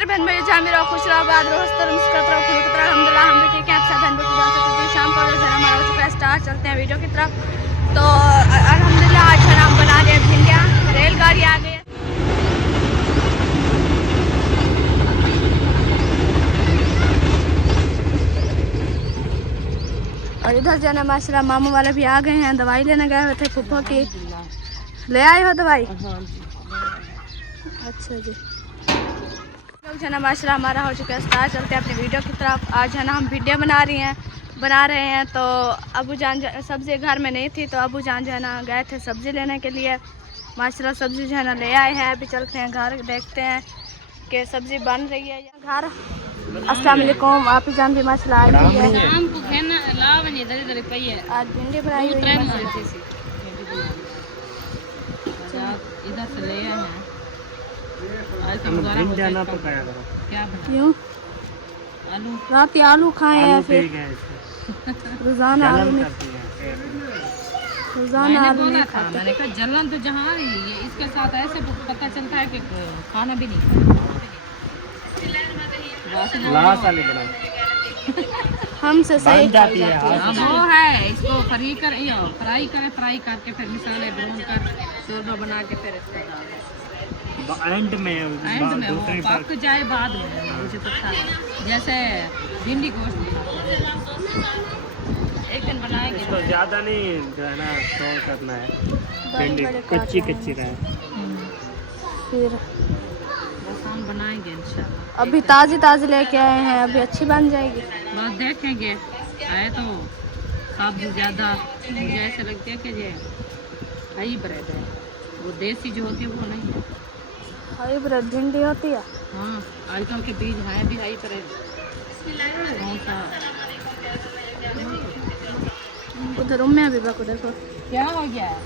मेरे बहन भाई जहाँ मेरा खुश रहो आबाद रहो मुस्कुरात रहो खुलकत रहो अल्हम्दुलिल्लाह हम भी ठीक हैं। आप सब बहन भाई की शाम को जरा हमारा हो चुका है स्टार्ट। चलते हैं वीडियो की तरफ। तो अल्हम्दुलिल्लाह आज हम बना रहे हैं भिंडियाँ। रेलगाड़ी आ गई है। और इधर जो है ना माशाल्लाह मामू वाले भी आ गए हैं। दवाई लेने गए हुए थे फूफो की। ले आए हो दवाई? अच्छा जी। लोग जो है ना माशाल्लाह हमारा हो चुका है स्टार्ट। चलते हैं अपनी वीडियो की तरफ। आज है ना हम भिंडियाँ बना रहे हैं। तो अबू जान सब्ज़ी घर में नहीं थी तो अबू जान जो है ना गए थे सब्ज़ी लेने के लिए। माशाल्लाह सब्ज़ी जो है ना ले आए हैं। अभी चलते हैं घर, देखते हैं कि सब्ज़ी बन रही है या घर। अस्सलाम वालेकुम। आप ही जान भी माशाल्लाह आई हुई है। आज भिंडी बनाई हुई है। इधर से ले आए हैं। क्यों? रात आलू खाए हैं फिर रोजाना आलू नहीं खाते। मैंने कहा जलन तो जहाँ ये इसके साथ ऐसे पता चलता है कि खाना भी नहीं। हमसे सही जाती है। वो है इसको फ्राई करके फिर मसाले भून कर शोरबा बना के फिर इसको डालो। एंड में वो पक जाए बाद में मुझे पता है। जैसे भिंडी गोश्त एक दिन बनाएंगे। इसको ज़्यादा नहीं जो है ना फ्राई करना है। भिंडी कच्ची रहे फिर बस हम बनाएंगे इंशाल्लाह। अभी ताज़ी लेके आए हैं। अभी अच्छी बन जाएगी। बस देखेंगे आए तो सब ज़्यादा मुझे ऐसे लगता है कि ये हाई ब्रेड है। वो देसी जो होती है वो नहीं है। हाई ब्रेड भिंडी होती है। हाँ आजकल के बीज हैं भी हाई ब्रेड। उधर रूम में अभी बाको देखो क्या हो गया है?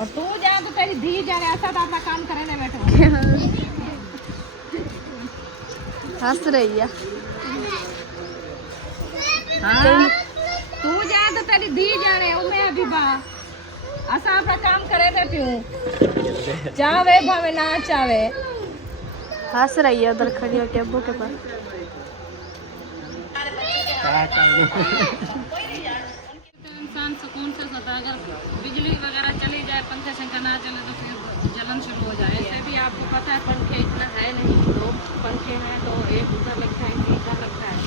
और तू जा तो तेरी धी जा रहा ऐसा अपना काम करे ना बैठो। हंस रही है। हाँ तू जा तो तेरी धी जा रहे हो मैं अभी बा ऐसा अपना काम करे ना क्यों चावे भावे ना चावे। हंस रही है उधर खड़ी होके अब्बू के पास। इंसान सुकून से सोता है। अगर बिजली वगैरह चली जाए पंखा शंखा ना चले तो फिर जलन शुरू हो जाए। ऐसे भी आपको पता है पंखे इतना है नहीं। दो पंखे हैं तो एक उधर लगता है एक इधर लगता है।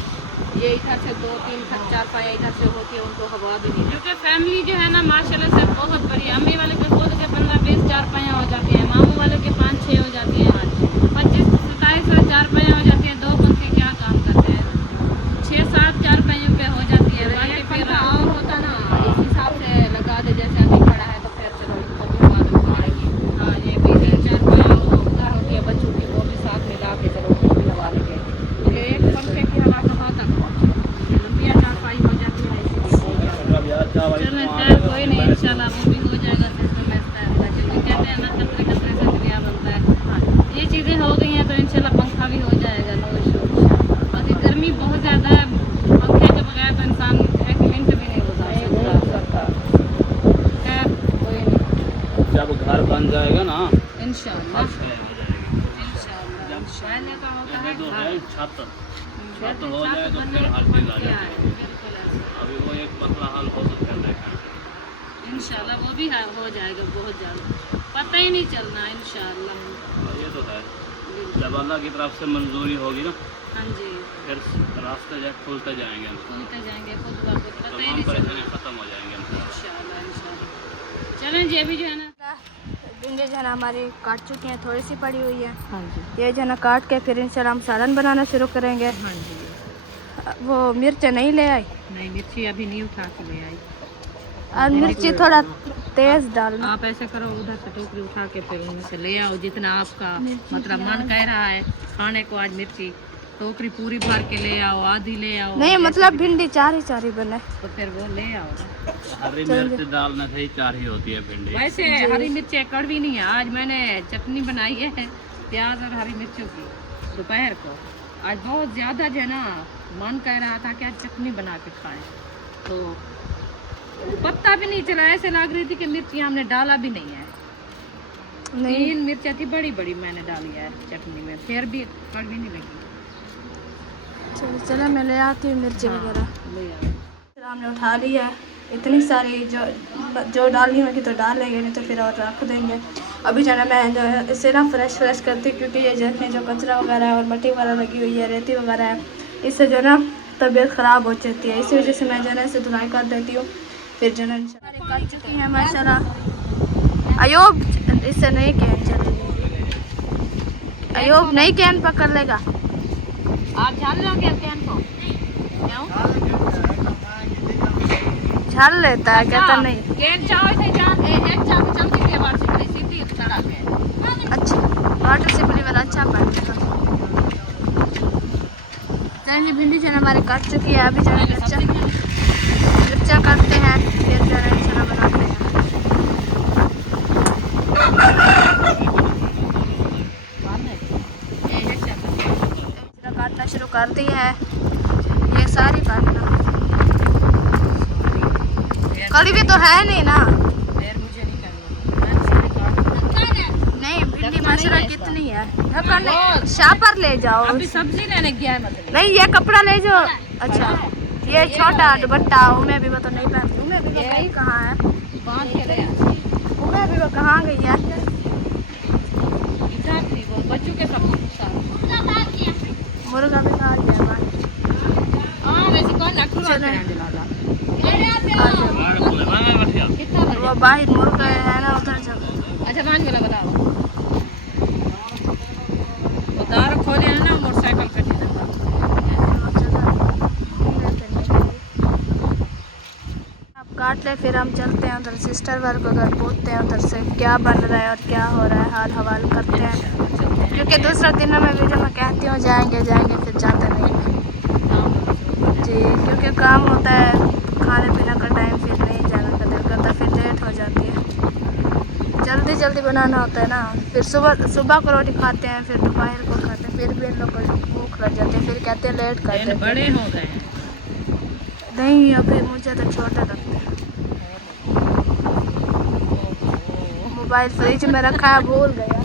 ये इधर से 2-3 4 पाया इधर से होती है उनको हवा भी नहीं। क्योंकि फैमिली जो है ना माशाल्लाह से बहुत बड़ी। अम्मी वाले के खुद के 15-20 4 पाया हो जाती है। मामू वाले के 5-6 हो जाती है। 25-27 4 पाया हो जाती है। 2 पंखे क्या काम करते हैं। 6-7 4 पाइयों पे हो जाती है। बाकी फिर और होता ना इस हिसाब से लगा दे जैसे अभी खड़ा है तो फिर चलो इसको भी मालूम पड़ेगी। हाँ ये भी 4 पाया उधर होती है बच्चों की वो भी साथ मिला के चलो उसको भी लगा लेंगे। ये एक पंखे की हवा कहाँ तक लंबिया 4 पाई हो जाती है। चलो खैर कोई नहीं इंशाल्लाह वो भी हो जाएगा सिस्टम ऐसा है। कहते हैं ना खतरे खतरे से दुनिया बनता है। ये चीज़ें हो गई हैं तो इंशाल्लाह पंखा भी हो जाएगा। No issue. बाकी गर्मी बहुत ज़्यादा है। पंखे के बगैर तो इंसान 1 मिनट भी नहीं गुजार सकता। खैर कोई नहीं जब घर बन जाएगा ना इंशाल्लाह छत हो जाए तो फिर हर चीज़ आ जाएगी। अभी वो एक मसला हल हो सकता है इंशाल्लाह वो भी हो जाएगा। बहुत ज़्यादा पता ही नहीं चलना इंशाल्लाह। ये तो है जब अल्लाह की तरफ से मंजूरी होगी ना हाँ जी फिर रास्ते खुलते जाएंगे खुद पता ही तमाम नहीं चलना परेशानियाँ ख़त्म हो जाएंगे। इंशाल्लाह। चलें ये भी जो है ना भिंडी जो है ना हमारी काट चुकी हैं। थोड़ी सी पड़ी हुई है। हाँ जी ये जो है ना काट के फिर इंशाल्लाह हम सालन बनाना शुरू करेंगे। हाँ जी। वो मिर्च नहीं ले आई। नहीं मिर्ची अभी नहीं उठा के ले आई। और मिर्ची थोड़ा तेज डालना। आप ऐसे करो उधर से टोकरी उठा के फिर उनमें से ले आओ जितना आपका मतलब मन कह रहा है खाने को। आज मिर्ची टोकरी पूरी भर के ले आओ आधी ले आओ। नहीं मतलब भिंडी 4 ही बने तो फिर वो ले आओ। हरी मिर्च डालने से ही 4 ही होती है भिंडी। वैसे हरी मिर्चें कड़वी नहीं है। आज मैंने चटनी बनाई है प्याज और हरी मिर्चों की दोपहर को। आज बहुत ज़्यादा जो है ना मन कह रहा था कि आज चटनी बना के खाएं तो पत्ता भी नहीं चला। ऐसे लग रही थी कि मिर्ची हमने डाला भी नहीं है। नहीं 3 मिर्चें थी बड़ी बड़ी मैंने डाली है चटनी में, फिर भी कड़वी नहीं लगी। चलो चलो मैं ले आती हूँ मिर्ची वगैरह। ले आओ। फिर हमने उठा ली है इतनी सारी, जो डालनी होगी तो डाल लेंगे, नहीं तो फिर और रख देंगे। अभी जो है मैं जो है इसे ना फ्रेश करती, क्योंकि ये जिसमें जो कचरा वगैरह है और मिट्टी वगैरह लगी हुई है, रेती वगैरह है, इससे जो ना तबीयत ख़राब हो जाती है। इसी वजह से मैं जो है इसे धुलाई कर देती हूँ। फिर जो है कर चुकी हैं माशाल्लाह। अयूब इससे नहीं कैन चलेगी, अयूब नहीं कैन पकड़ लेगा। आप झाल लोगे कैन को? क्यों? झाल लेता है, कहता नहीं। कैन चाहो थे जान एक चाबी चलती है बाहर से सीधी सड़क है। अच्छा वाटर सिपली वाला अच्छा बनता है। चलिए भिंडी जो है हमारे कट चुकी है। अभी जो है मिर्चा काटते हैं, फिर जो है चना बनाते हैं। चना काटना शुरू कर दी है, ये सारी काटना। कड़ी भी तो है नहीं ना। फिर मुझे नहीं करना। नहीं भिंडी माशाल्लाह कितनी है, शापर ले जाओ। अभी सब्जी लेने गया है मतलब। नहीं ये कपड़ा ले जाओ। अच्छा ये छोटा दुपट्टा उमें भी वो तो नहीं पहनती। उमें भी वो गई कहाँ है? बांध के ले उमें भी वो कहाँ गई है? इधर थी वो बच्चों के सब मुर्गा भी खा गया हमारा। हां वैसे कौन नखुर चलो। कितना वो बाहर मुर्गा है ना, उधर चलो। अच्छा मान के बताओ वो दार खोले है ना मोटरसाइकिल कटी ना। आप काट ले, फिर हम चलते हैं उधर सिस्टर वर्क अगर पूछते हैं उधर से क्या बन रहा है और क्या हो रहा है, हाल हवाल करते हैं। क्योंकि दूसरा दिन में वीडियो में कहती हूँ जाएंगे फिर जाते नहीं हैं जी, क्योंकि काम होता है, खाने पीने का टाइम, फिर नहीं जाने का दिल करता, फिर लेट हो जाती है। जल्दी बनाना होता है ना। फिर सुबह को रोटी खाते हैं, फिर दोपहर को खाते हैं, फिर भी इन लोग को भूख लग जाती है, फिर कहते हैं लेट कर देते हैं। बड़े हो गए हैं। नहीं अभी मुझे तो छोटे लगते हैं। मोबाइल फ्रिज में रखा है, भूल गया।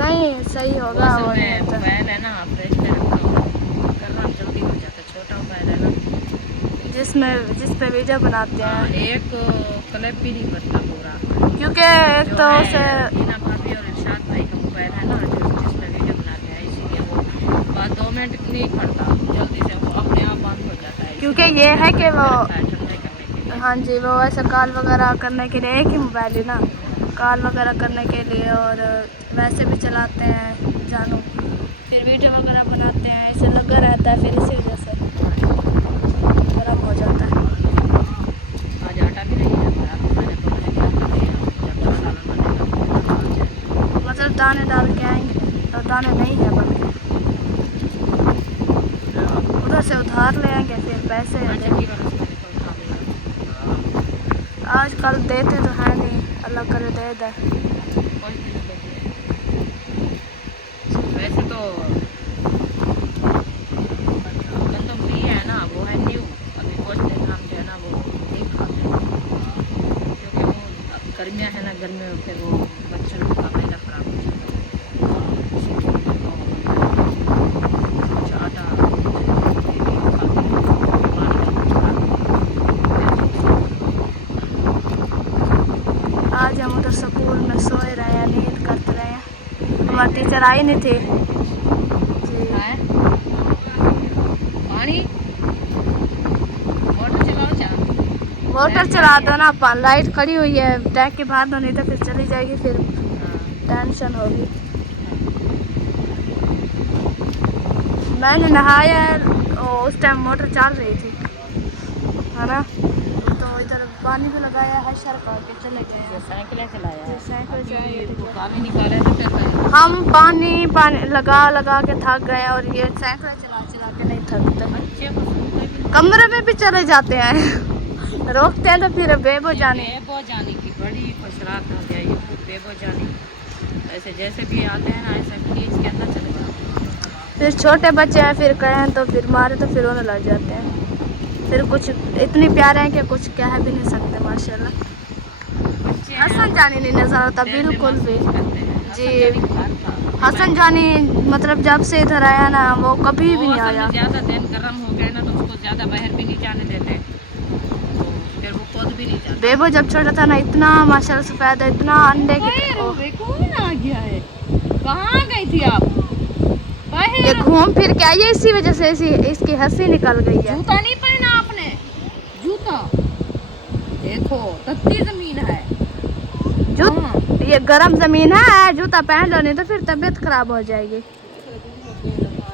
नहीं सही होगा वो नहीं होता। मोबाइल है ना फ्रिज में रखा हुआ, करना जल्दी हो जाता है। छोटा मोबाइल है ना जिस पे वीडियो बनाते हैं, एक क्लिप भी नहीं बनता पूरा, क्योंकि एक तो उसे हीना भाभी और इरशाद भाई का मोबाइल है ना जिसमें वीडियो बनाते हैं, इसीलिए वो बात 2 मिनट नहीं पड़ता, जल्दी से वो अपने आप बंद हो जाता है। क्योंकि ये है कि वो ठंडे करने के लिए। हाँ जी, वो ऐसा कॉल वगैरह करने के लिए एक ही मोबाइल है ना, कॉल वगैरह करने के लिए, और वैसे भी चलाते हैं जानू, फिर वीडियो वगैरह बनाते हैं, इसे लगा रहता है, फिर इसी वजह से गर्म हो जाता है। आज आटा भी नहीं है हमारा, मैंने तो मैंने क्या कर दिया सालन बनेगा। मतलब दाने डाल के आएंगे तो दाने नहीं है, बल्कि उधर से उधार ले आएंगे, फिर पैसे आजकल देते तो है नहीं, अल्लाह करे दे दे। वैसे तो गंदम भी है ना, वो है न्यू, अभी कुछ दिन हम जो है ना वो नहीं खाते, क्योंकि वो गर्मियाँ है ना, गर्मियों में फिर वो बच्चों का मैदा खराब हो जाता है। आटा आज हम उधर स्कूल में सोए रहे हैं, नींद करते रहे हैं, हमारी टीचर आई नहीं थी जी। पानी मोटर चलाओ जा, मोटर चला दो ना, लाइट खड़ी हुई है, टैंक के बाहर दो, नहीं तो फिर चली जाएगी, फिर टेंशन होगी। मैंने नहाया है, उस टाइम मोटर चल रही थी है ना, तो इधर पानी भी लगाया है, शर करके चले गए हैं। साइकिल चलाया, साइकिल चलाई थी। पानी निकाले तो फिर हम पानी लगा के थक गए, और ये साइकिल चला के नहीं थकते, बच्चे को कमरे में भी चले जाते हैं, रोकते हैं तो फिर बेबो जाने। बेबो जाने की बड़ी खुशरात हो गई, बेबो जाने ऐसे जैसे भी आते हैं ना ऐसे खींच के अंदर चले जाते। फिर छोटे बच्चे हैं, फिर कहें तो फिर मारे तो फिर रोने लग जाते हैं। फिर कुछ इतनी प्यारे हैं कि कुछ कह भी नहीं सकते माशाल्लाह। बच्चे हसन जानी नहीं नजर आता बिल्कुल भी करते हैं जी। कभी घर था हसन जानी मतलब जब से इधर आया ना वो कभी भी नहीं असल आया। में ज्यादा दिन गर्म हो गए ना तो उसको ज्यादा बाहर भी नहीं जाने देते, तो फिर वो खुद भी नहीं जाता। बेबो जब छोटा था ना इतना माशाल्लाह सफेद है, इतना अंडे की कौन आ गया है? कहाँ गई थी आप? ये घूम फिर के आई है, इसी वजह से इसकी हंसी निकल गई है। जूता नहीं पहना आपने? जूता देखो तत्ती जमीन है। ये गर्म जमीन है, जूता पहन लो नहीं तो फिर तबीयत खराब हो जाएगी।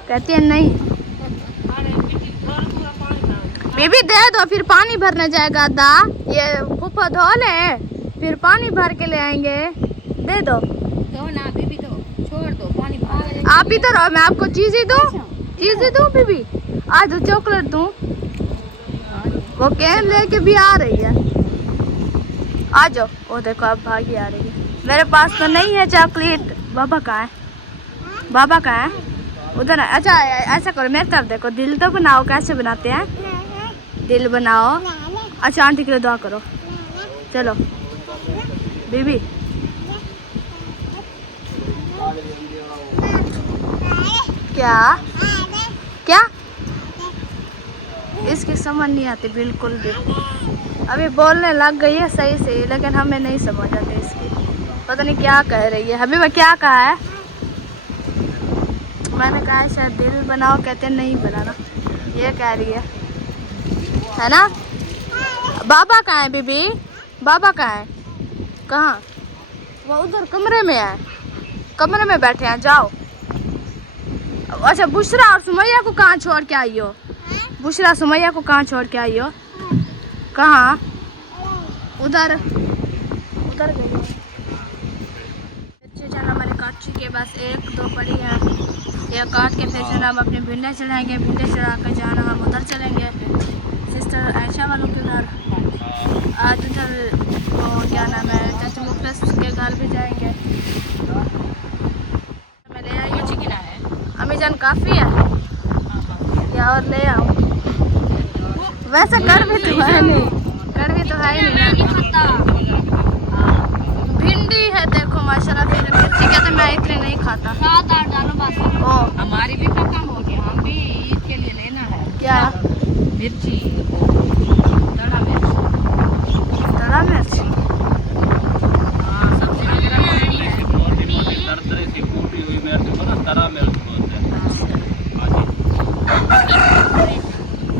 कहती है नहीं बीबी दे दो, फिर पानी भरने जाएगा दा, ये फूफा धो ले फिर पानी भर के ले आएंगे। दे दो तो ना बीबी, तो छोड़ दो पानी भर। आप इधर आओ, मैं आपको चीज ही दूं, चीज ही दूं बीबी, आज तो चॉकलेट दूं। वो कैन लेके भी आ रही है, आ जाओ। वो देखो अब भागी आ रही है। मेरे पास तो नहीं है चॉकलेट। बाबा कहाँ है? बाबा कहाँ है? उधर है। अच्छा ऐसा करो मेरी तरफ देखो, दिल तो बनाओ, कैसे बनाते हैं दिल बनाओ। अच्छा आंटी के लिए दुआ करो, चलो बीबी। क्या क्या इसकी समझ नहीं आती बिल्कुल भी। अभी बोलने लग गई है सही से, लेकिन हमें नहीं समझ आती इसकी, पता नहीं क्या कह रही है। हबीबा क्या कहा है? मैंने कहा है शायद दिल बनाओ, कहते नहीं बनाना, ये कह रही है ना। बाबा कहाँ है बीबी? बाबा कहाँ है? कहाँ? वो उधर कमरे में है, कमरे में बैठे हैं, जाओ। अच्छा बुशरा और सुमैया को कहाँ छोड़ के आई हो? बुशरा सुमैया को कहाँ छोड़ के आई हो? कहाँ? उधर उधर गई हो। बच्चे जाना मैंने काट चुके, बस एक दो पड़ी है, ये काट के फिर जाना हम अपने भिंडे चढ़ाएंगे, भिंडे चढ़ा कर जाना हम उधर चलेंगे सिस्टर आयशा वालों के घर। आज उधर वो क्या नाम है चाचा मुखलिस के घर भी जाएंगे। मैं ले आई हूँ चिकना है अमीजान, काफ़ी है या और ले आओ? वैसे कड़वी तो है नहीं, कड़वी तो है ही नहीं ना। भिंडी है देखो माशाल्लाह, फिर मिर्ची कहते मैं इतनी नहीं खाता। ओ हमारी भी खत्म हो गया, हम भी ईद के लिए लेना है। क्या? मिर्ची, दड़ा मिर्च। दड़ा मिर्च? हाँ सब्जी वगैरह में है। मोटी मोटी दरदरी सी कूटी हुई मिर्च को ना तरा मिर्च बोलते हैं।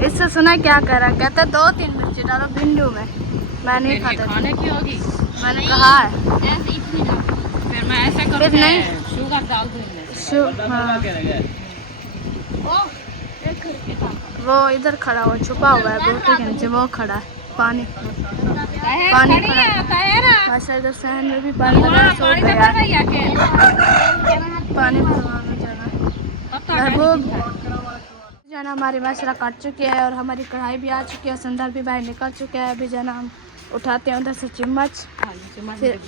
इससे सुना क्या करा, कहता 2-3 मिर्ची डालो भिंडू में, मैं नहीं फिर ये खाता। खाने की होगी, मैंने कहा है फिर मैं ऐसा करूँ, फिर नहीं। शुगर डाल दूँ इनमें। हाँ क्या रह गया? वो इधर खड़ा हुआ छुपा हुआ है बोतल के नीचे, वो खड़ा है। पानी पानी खड़ा है। अच्छा इधर सहन में भी पानी लगा है, सो गया पानी भरवाने जाना है। महबूब जाना हमारी मसाला काट चुकी है और हमारी कढ़ाई भी आ चुकी है, संदर भी बाहर निकल चुके हैं। अभी जाना हम उठाते हैं उधर से चम्मच, फिर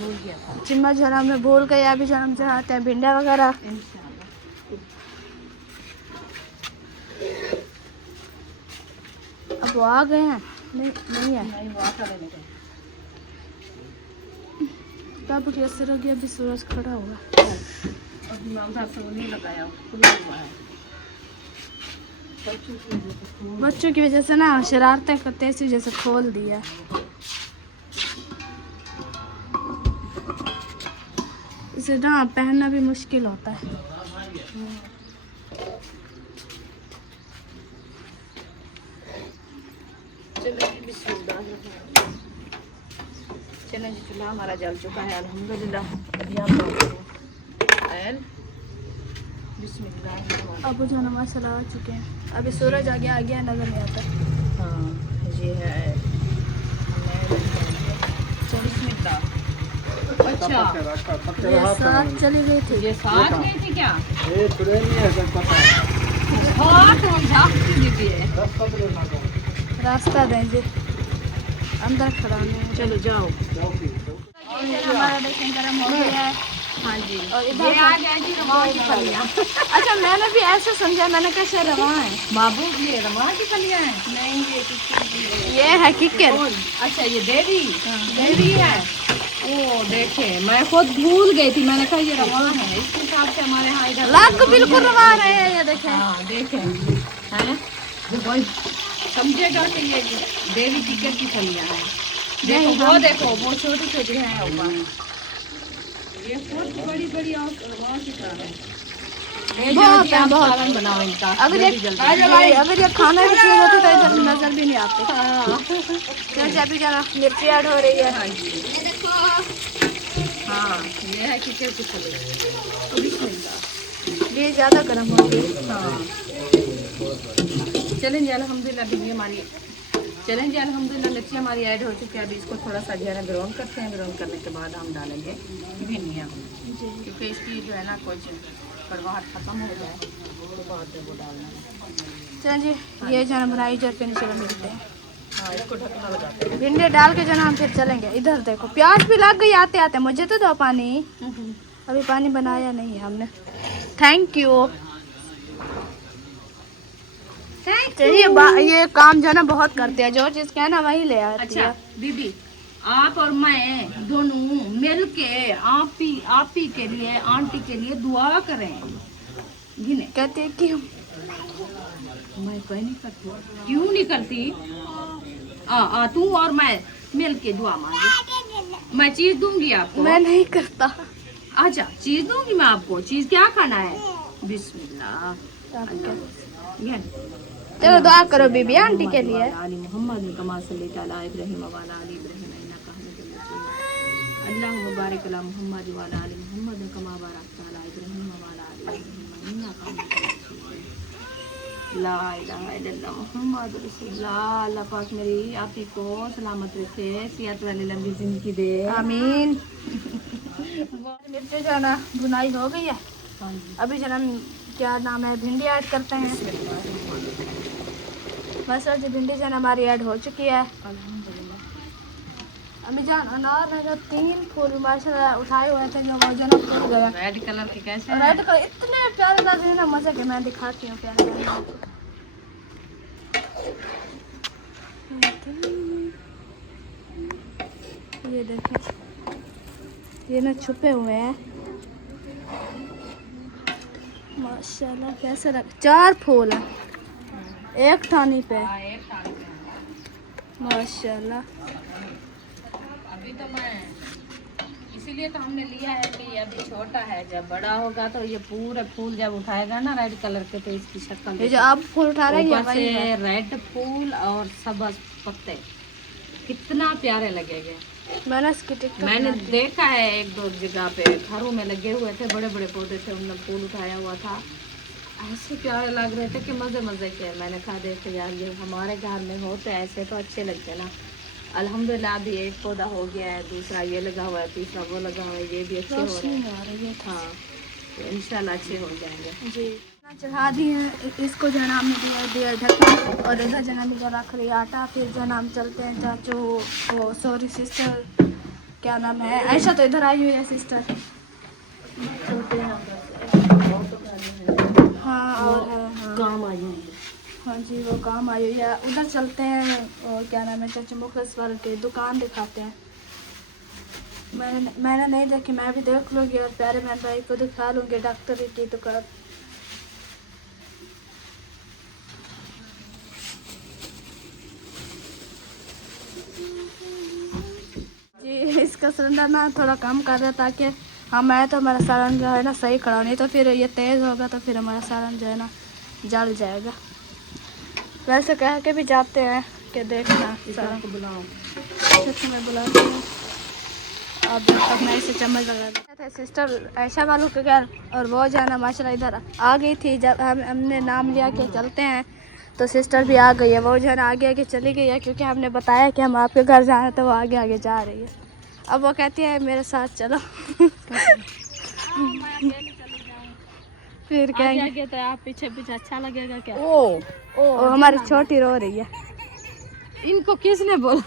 चम्मच जो हमने भूल गए, अभी जो हम चढ़ाते हैं भिंडा वगैरह। अब वो आ गए हैं? नहीं है। बाबू की असर हो गया, अभी सूरज खड़ा हुआ। अभी मैं उधर से वो नहीं लगाया, खुला हुआ है। बच्चों की वजह से ना शरारतें करते हैं, इस वजह से खोल दिया। इसे ना पहनना भी मुश्किल होता है। चलो जी, चूल्हा हमारा जल चुका है अल्हम्दुलिल्लाह। अभी हम ऑयल बिस्मिल्लाह। अब जो मसाला आ चुके हैं, अभी सूरज आ गया नजर नहीं आता। हाँ ये है बिस्मिल्लाह। अच्छा ये साथ चली गई थी। ये साथ गई थी क्या? ये ट्रेन नहीं है सर, पता है। हाँ तो हम झाँक दीजिए, रास्ता देंगे, अंदर खड़ा नहीं। चलो जाओ। हमारा बेसन गरम हो गया है। हाँ जी, और इधर ये आ गया जी रवा की फलियाँ। अच्छा मैंने भी ऐसे समझा, मैंने कहा शायद रवा है। बाबू ये रवा की फलियाँ हैं? नहीं ये है किक्कर। अच्छा ये देवी देवी है। ओ देखे मैं खुद भूल गई थी, मैंने कहा ये रवा है, इसके हिसाब से हमारे यहाँ इधर लाख बिल्कुल रवा रहे हैं, ये देखें। हाँ देखें हैं, कोई समझेगा कि ये देवी टिकट की फलियाँ हैं। देखो वो देखो वो छोटी छोटी है ऊपर, ये बहुत बड़ी बड़ी और वहाँ की तरह है। बहुत है, बहुत। सालन बनाओ इनका, अगर जल्दी जल्दी। अगर ये खाना भी शुरू होती तो इधर नजर भी नहीं आते। जैसे अभी जरा मिर्ची ऐड हो रही है। हाँ ये है टिकट की फली, ये ज़्यादा गर्म हो गई। हाँ चलेंगे अल्हम्दुलिल्लाह, भी हमारी चलेंगे अल्हम्दुलिल्लाह, मिर्ची हमारी ऐड हो चुकी है। अभी इसको थोड़ा सा जो है ना ग्राउंड करते हैं, ग्राउंड करने के बाद हम डालेंगे भिंडियाँ, क्योंकि इसकी जो है ना कुछ कड़वाहट खत्म हो जाए तो बाद में वो डालना है। चलो जी, ये जो है ना बनाई जो फिर चलो मिलते हैं। हाँ इसको ढकना लगाते हैं। भिंडी डाल के जो ना हम फिर चलेंगे। इधर देखो प्याज भी लग गई आते आते। मुझे तो दो पानी, अभी पानी बनाया नहीं है हमने। Thank you. चलिए ये काम जो है ना बहुत करते हैं, जो चीज़ कहना वही ले आती अच्छा है। दीदी, आप और मैं दोनों मिल के आप ही के लिए, आंटी के लिए दुआ करें। गिने कहते हैं कि मैं कोई नहीं करती, क्यों नहीं करती? तू और मैं मिल के दुआ मांगे, मैं चीज दूंगी आपको। मैं नहीं करता। अच्छा चीज दूंगी मैं आपको। चीज क्या खाना है? बिस्मिल्लाह। ये चलो दुआ करो बीबी आंटी के लिए। अली मोहम्मद कमा सल्लल्लाहु अलैहि इब्राहिम व अला आलि इब्राहिम इन्नका हमीदुम मजीद। अल्लाहुम्मा बारिक अला मोहम्मद व अला आलि मोहम्मद कमा बारकता अला इब्राहिम व अला आलि इब्राहिम इन्नका हमीदुम मजीद। ला इलाहा इल्लल्लाह मुहम्मद रसूलुल्लाह। अल्लाह पाक मेरी आप ही को सलामत रखे, सेहत वाली लंबी जिंदगी दे, आमीन। मिर्ची जो है ना भुनाई हो गई है। अभी जो है क्या नाम है, भिंडी ऐड करते हैं। बस जी भिंडी जो है हमारी ऐड हो चुकी है। अभी जान अनार में जो 3 फूल माशाल्लाह उठाए हुए थे, जो वो जो ना फूल गया। रेड कलर के कैसे हैं? रेड कलर इतने प्यारे लग रहे हैं ना, मजे के। मैं दिखाती हूँ प्यारे प्यारे आपको। ये देखें, ये ना छुपे हुए हैं माशाल्लाह। कैसे लग, 4 फूल हैं एक ठानी पे माशाल्लाह। अभी तो मैं इसीलिए तो हमने लिया है कि ये अभी छोटा है, जब बड़ा होगा तो ये पूरे फूल जब उठाएगा ना रेड कलर के, तो इसकी शक्ल ये जो आप फूल उठा रहे हैं ऊपर वही से है। रेड फूल और सबज पत्ते कितना प्यारे लगेंगे। मैंने इसकी टिकटॉक मैंने देखा है 1-2 जगह पे, घरों में लगे हुए थे, बड़े बड़े पौधे थे, उनमें फूल उठाया हुआ था, ऐसे प्यारे लग रहे थे कि मजे मजे के। मैंने कहा देखो यार, ये हमारे घर में होते ऐसे तो अच्छे लगते ना। अल्हम्दुलिल्लाह अभी एक पौधा हो गया है, दूसरा ये लगा हुआ है, तीसरा वो लगा हुआ है, ये भी अच्छे हो रहे हैं। हाँ तो इंशाल्लाह अच्छे हो जाएंगे जी। चढ़ा दिए इसको जो है ना हमने दिया ढक्कन, और इधर जो है जो रख रही आटा। फिर जो है ना हम चलते हैं चाचू वो सॉरी सिस्टर, क्या नाम है, ऐसा तो इधर आई हुई है सिस्टर। चलते हैं हाँ, और काम आई हुई है। हाँ जी वो काम आई हुई है। उधर चलते हैं और क्या नाम है चाचू मुखलिस वाले की दुकान दिखाते हैं। मैंने नहीं देखी, मैं भी देख लूँगी और प्यारे बहन भाई को दिखा लूँगी डॉक्टर की दुकान। जी इसका सिलेंडर ना थोड़ा कम कर रहा ताकि हम आए तो हमारा सालन जो है ना सही खड़ा, नहीं तो फिर ये तेज़ होगा तो फिर हमारा सालन जो है ना जल जाएगा। वैसे कह के भी जाते हैं कि देखना सालन को बुलाओ, तो मैं बुलाती हूँ। अब जब तक मैं इसे चम्मच लगा थे सिस्टर ऐशा वालों के घर, और वो जो है ना माशाल्लाह इधर आ गई थी। जब हमने नाम लिया कि चलते हैं तो सिस्टर भी आ गई है। वो जो है ना आगे आगे चली गई है, क्योंकि हमने बताया कि हम आपके घर जा रहे हैं, तो वो आगे आगे जा रही है। अब वो कहती है मेरे साथ चलो। फिर कहेंगे तो आप पीछे पीछे अच्छा लगेगा क्या? ओ हमारी छोटी रो रही है। इनको किसने बोला?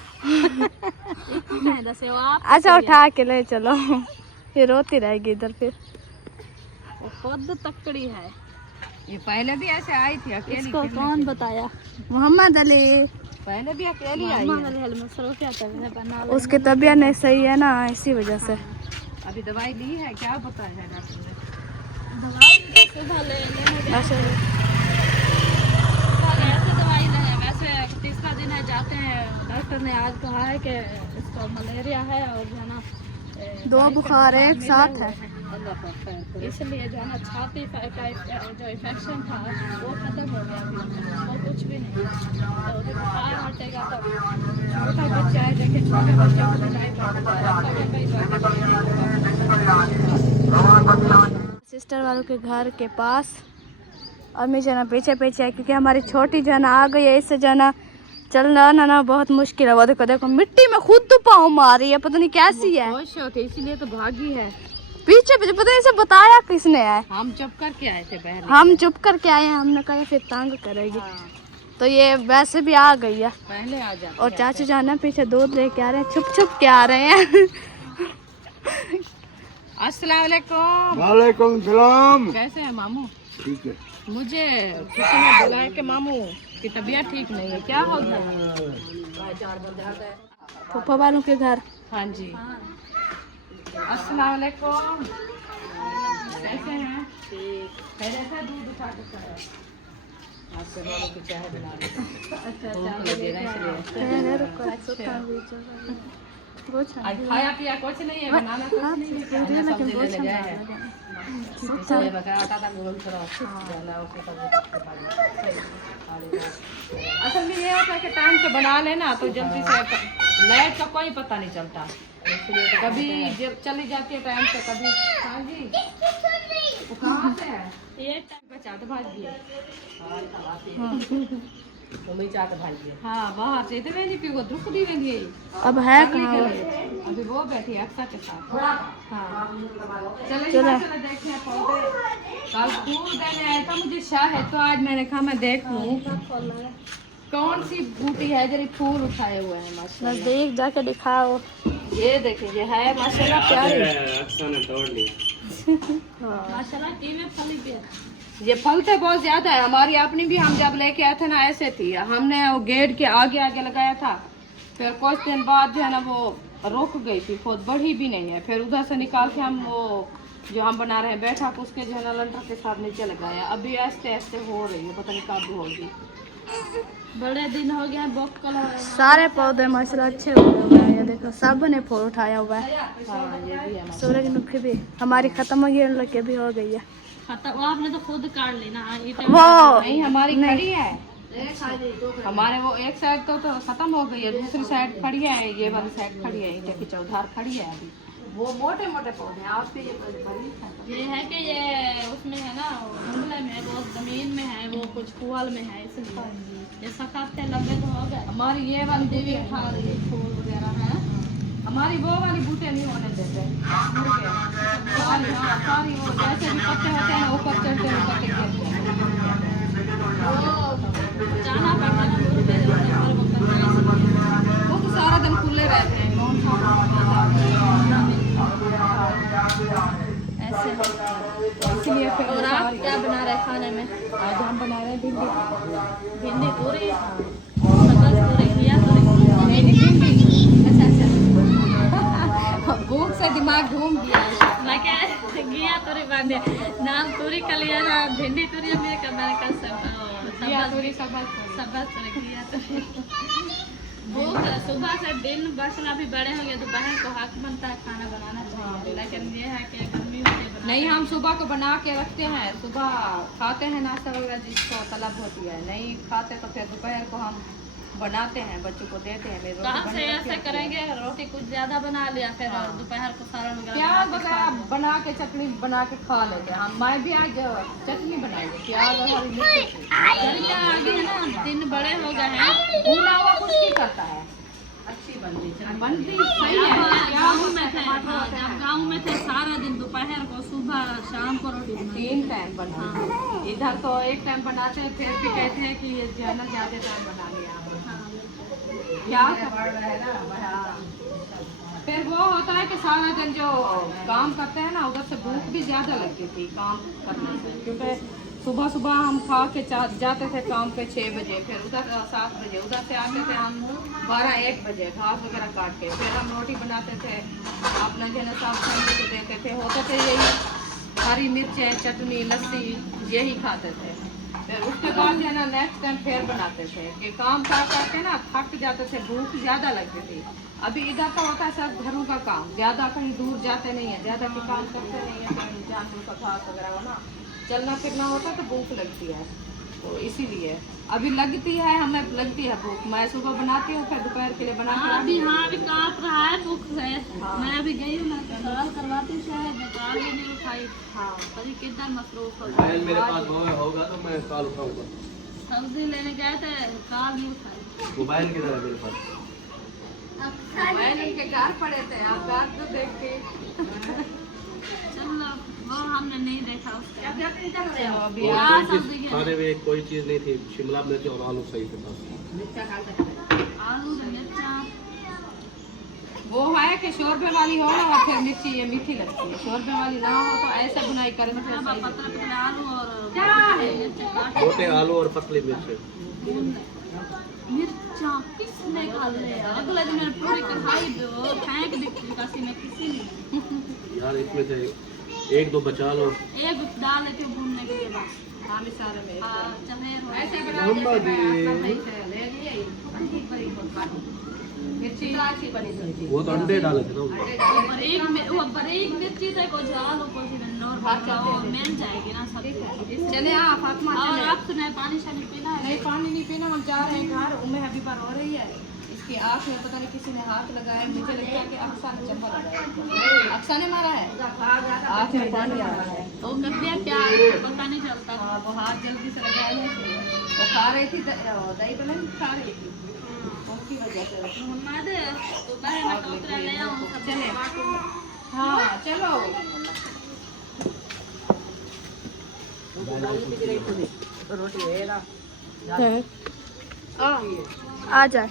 अच्छा उठा के ले चलो, फिर रोती रहेगी इधर। फिर वो खुद तकड़ी है, ये पहले भी ऐसे आई थी अकेली। इसको कौन बताया? मोहम्मद अली। पहले भी अकेली आई है। उसकी तबीयत नहीं सही है ना, इसी वजह से। अभी दवाई ली है, क्या बताया है डॉक्टर ने? वैसे दवाई नहीं, वैसे तीसरा दिन है, जाते हैं। डॉक्टर ने आज कहा है कि इसको मलेरिया है और जो है ना 2 बुखार एक साथ है। इसलिए जो है ना छाती का जो इन्फेक्शन था वो खत्म हो गया, अभी वो कुछ भी नहीं। तो जब बुखार हटेगा तब छोटा बच्चा है, देखिए छोटे बच्चे को सिस्टर वालों के घर के पास अम्मी जो है ना पीछे पीछे है, क्योंकि हमारी छोटी जो है ना आ गई है। इससे जो है ना चलना ना बहुत मुश्किल है। वो देखो देखो मिट्टी में खुद तो पाँव मार रही है, पता नहीं कैसी है। खुश होती इसलिए तो भागी है। पीछे पीछे पता नहीं इसे बताया किसने है। हम चुप करके आए थे पहले। हम चुप करके आए हैं, हमने कहा फिर तंग करेगी। तो ये वैसे भी आ गई है। पहले आ जाते। और चाचू जाना पीछे दूध लेके आ रहे हैं, छुप छुप के आ रहे हैं। अस्सलाम वालेकुम। वालेकुम सलाम। कैसे हैं मामू? ठीक है। मुझे किसी ने बुलाया कि मामू की तबीयत ठीक नहीं है, क्या हो गया? फूफा वालों के घर। हाँ जी। अस्सलाम वालेकुम। कैसे हैं? पहले से दूध उठा के खाया। आपके बालों की चाय बना रही हूँ। अच्छा आज खाया पिया कुछ नहीं है, बनाना कुछ नहीं है, खाना सब्जी लेने गए हैं। इसलिए बता आटा था गोल थोड़ा डाला उसको तब। असल में ये होता है कि टाइम से बना लेना तो जल्दी से लाइट का कोई पता नहीं चलता। कभी जब चली जाती है टाइम से, कभी। हाँ जी, वो कहाँ से है? ये टाइम पे चाट भाजी है। हाँ बाहर से इतने नहीं पियो धूप दी वेंदी है। अब है कहाँ वो? अभी वो बैठी है अक्सर के साथ। हाँ चले चलो। देखते हैं पौधे। कल फूल देने आया था मुझे शायद, तो आज मैंने कहा मैं देख लूँ कौन सी बूटी है जरी फूल उठाए हुए हैं माशाल्लाह। नजदीक जाके दिखाओ। ये देखिए ये है माशाल्लाह प्यारी। अक्सर ने तोड़ ली। माशाल्लाह ये फलते बहुत ज्यादा है। हमारी अपनी भी हम जब लेके आए थे ना ऐसे थी, हमने वो गेट के आगे आगे लगाया था, फिर कुछ दिन बाद जो है ना वो रुक गई थी, खुद बढ़ी भी नहीं है। फिर उधर से निकाल के हम वो जो हम बना रहे हैं बैठक उसके जो है ना लंटर के साथ नीचे लगाया। अभी ऐसे ऐसे हो रही है, पता नहीं कब होगी। बड़े दिन हो गया बॉक कलर। सारे पौधे माशाल्लाह अच्छे हुए हैं। ये देखो सब ने फूल उठाया हुआ है। हाँ ये भी है। सूरजमुखी भी हमारी खत्म हो गई, उन लोग की भी हो गई है। वो आपने तो खुद काट ली ना। वो नहीं हमारी खड़ी है। हमारे वो एक साइड तो खत्म हो गई है, दूसरी साइड खड़ी है, ये वाली साइड खड़ी है, ईंटे की चौधार खड़ी है अभी। वो मोटे मोटे पौधे हैं आपके ये है कि ये उसमें है ना गमले में, वो जमीन में है, वो कुछ पुआल में है, इसलिए ये सखाते लंबे तो हो गए। हमारी ये वाली देवी उठा रही है फूल वगैरह है। हमारी वो वाली बूटे नहीं होने देते। सारी वो जैसे भी पत्ते होते हैं ऊपर चढ़ते हुए पत्ते गिरते हैं। जाना पड़ता है वो तो सारा दिन खुले रहते हैं। ऐसे इसलिए फिर। और आप क्या बना रहे खाने में? आज हम बना रहे हैं भिंडी। भिंडी पूरी पूरी किया भूख से दिमाग घूम गया। मैं क्या गया तोरी बांधे नाम तोरी का लिया ना, भिंडी तोरी मेरे का मैंने कहा सब तोरी किया तोरी। भूख सुबह से दिन बचना भी बड़े हो गए, दोपहर को हक बनता है खाना बनाना चाहिए, लेकिन ये है कि गर्मी होती है नहीं। हम सुबह को बना के रखते हैं, सुबह खाते हैं नाश्ता वगैरह जिसको तलब होती है, नहीं खाते तो फिर दोपहर को हम बनाते हैं, बच्चों को देते हैं। कहाँ से ऐसे करेंगे, रोटी कुछ ज्यादा बना लिया, फिर दोपहर को सारा प्याज वगैरह बना के चटनी बना के खा लेते हैं। मैं भी आज चटनी बनाएंगे प्याज और हरी मिर्च। आगे है ना दिन बड़े हो गए हैं, भूना हुआ कुछ नहीं करता है, अच्छी बनती सही है। जब गाँव में थे सारा दिन दोपहर को सुबह शाम को रोटी 3 टाइम बनाते हैं। इधर तो एक टाइम बनाते हैं, फिर भी कहते हैं कि ये ज्यादा टाइम बना लिया क्या फिर वो होता है कि सारा दिन जो काम करते हैं ना उधर से भूख भी ज्यादा लगती थी काम करने से, क्योंकि सुबह सुबह हम खा के जाते थे काम पे 6 बजे, फिर उधर 7 बजे, उधर से आते थे हम 12-1 बजे घास वगैरह काट के, फिर हम रोटी बनाते थे, अपना जो है साफ फैमिली को देते थे, होते थे यही हरी मिर्चें, चटनी, लस्सी यही खाते थे। फिर उसके बाद जो है ना नेक्स्ट टाइम फिर बनाते थे कि काम कर करके ना थक जाते थे, भूख ज़्यादा लगती थी। अभी इधर का होता है सब घरों का काम, ज़्यादा कहीं दूर जाते नहीं है, ज़्यादा के काम करते नहीं है, कहीं जानवर का घास वगैरह हो ना, चलना फिरना होता तो भूख लगती है, तो इसीलिए अभी लगती है, हमें लगती है भूख। मैं सुबह बनाती हूँ, फिर दोपहर के लिए बनाती हूँ। अभी हाँ अभी काट रहा है भूख है। मैं अभी गई हूँ, मैं सवाल करवाती हूँ, शायद निकाल भी नहीं उठाई। हाँ कभी कितना मसरूफ मोबाइल मेरे पास होगा तो मैं कॉल उठाऊंगा। सब्जी लेने गए थे, कॉल नहीं उठाई। मोबाइल किधर है मेरे पास? मोबाइल उनके घर पड़े थे, आप घर तो देख के चलो वो हमने नहीं देखा उसका। चलो अभी हाँ सब्जी के खाने में कोई चीज़ नहीं थी, शिमला मिर्च और आलू सही थे बस। आलू मिर्चा वो है कि शोरबे वाली हो ना और फिर मिर्ची ये मीठी लगती है, शोरबे वाली ना हो तो ऐसे बुनाई करें तो फिर सही पतला पतला आलू और मिर्चा काट मोटे आलू और पतली मिर्च। मिर्चा किसने खा लिया? अगले दिन मैंने पूरी कढ़ाई फेंक दी काशी में, किसी ने। यार इसमें से 1-2 बचा लो। एक डाल लेती हूँ भूनने के लिए बस। हाँ सारे में हाँ चले ऐसे बना के मैं ले लिए मिर्ची अच्छी बनी थी। वो तो अंडे डाले थे ना। वो बरीक मिर्ची थे को झाल ऊपर से नॉर्मल मिल जाएगी ना सब। चले हाँ फातिमा और चले। आप सुनाए पानी शानी पीना है? नहीं पानी नहीं पीना, हम जा रहे हैं घर। उम्र अभी पर हो रही है, इसकी आँख में पता नहीं किसी ने हाथ लगाया, मुझे लगता है कि अक्सा ने चंपा लगाया, अक्सा ने मारा है, आँख में पानी आ रहा है। तो कर दिया क्या पता नहीं चलता। हाँ वो हाथ जल्दी से लगाया नहीं, वो खा रही थी दही तो नहीं खा रही थी, उसकी वजह से। मैं दे तो बाहर में टोकरा ले आऊँ सब चले हाँ चलो। आ जाए।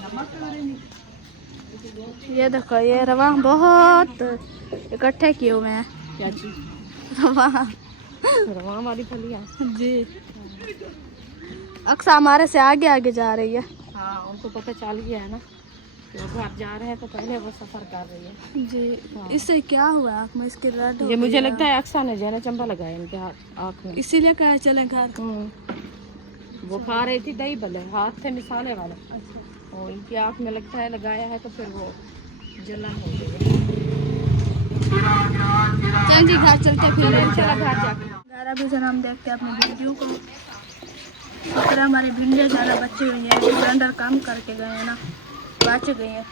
ये देखो ये रवा बहुत इकट्ठे किए हुए हैं। क्या चीज? रवा वाली फलियाँ जी। अक्सर हमारे से आगे आगे जा रही है। हाँ उनको पता चल गया है ना, तो घर जा रहे हैं तो पहले वो सफर कर रही है जी। इससे क्या हुआ आँख में? इसके रेड ये मुझे लगता है अक्सा ने जैना चंबा लगाया इनके आँख में, इसीलिए कहा चले घर। वो खा रही थी दही भले, हाथ थे मिसाले वाले। अच्छा। और इनकी आँख में लगता है लगाया है तो फिर वो जलन हो गई। चल जी घर चलते फिर चला घर जाके 11 बजे हम देखते हैं अपनी वीडियो को। फिर हमारी भिंडियाँ ज़्यादा बची हुई है, सिलेंडर काम करके गए हैं ना, बच गई है।